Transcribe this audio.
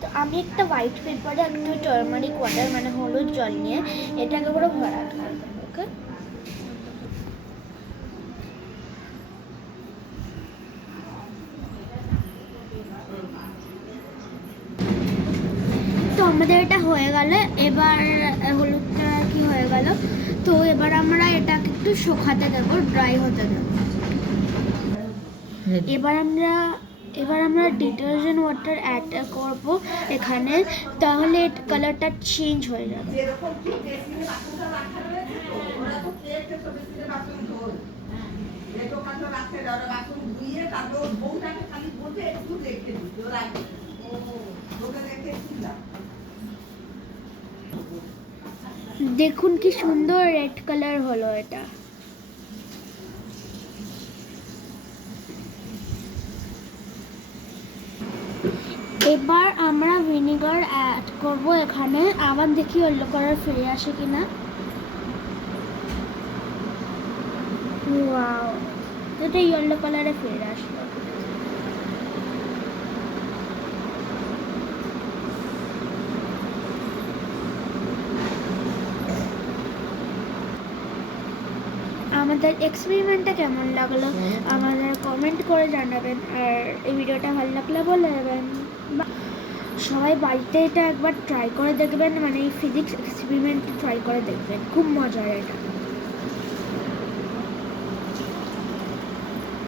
তো আমি একটা হোয়াইট পেপারে একটু টার্মারিক ওয়াটার মানে হলুদ জল নিয়ে এটাকে পুরো ভরাট করে দেবো। ওকে, তো আমাদের এটা হয়ে গেল। এবার হলুদটা কি হয়ে গেল, তো এবার আমরা এটাকে একটু শুকাতে দেবো, ড্রাই হতে দেবো। এবার আমরা ডিটারজেন্ট ওয়াটার অ্যাড করব এখানে, তাহলে কালারটা চেঞ্জ হয়ে যাবে। দেখুন কি সুন্দর রেড কালার হলো এটা। এবার আমরা ভিনিগার অ্যাড করব এখানে, আবার দেখি ইয়েলো কালার ফিরে আসে কিনা। ওয়াও, এটা ইয়েলো কালারে ফিরে আসলো। আমাদের এক্সপেরিমেন্টটা কেমন লাগলো আমাদের কমেন্ট করে জানাবেন, আর এই ভিডিওটা ভালো লাগলে বলে দেবেন। সবাই বাড়িতে এটা একবার ট্রাই করে দেখবেন, মানে এই ফিজিক্স এক্সপেরিমেন্ট ট্রাই করে দেখবেন, খুব মজার এটা।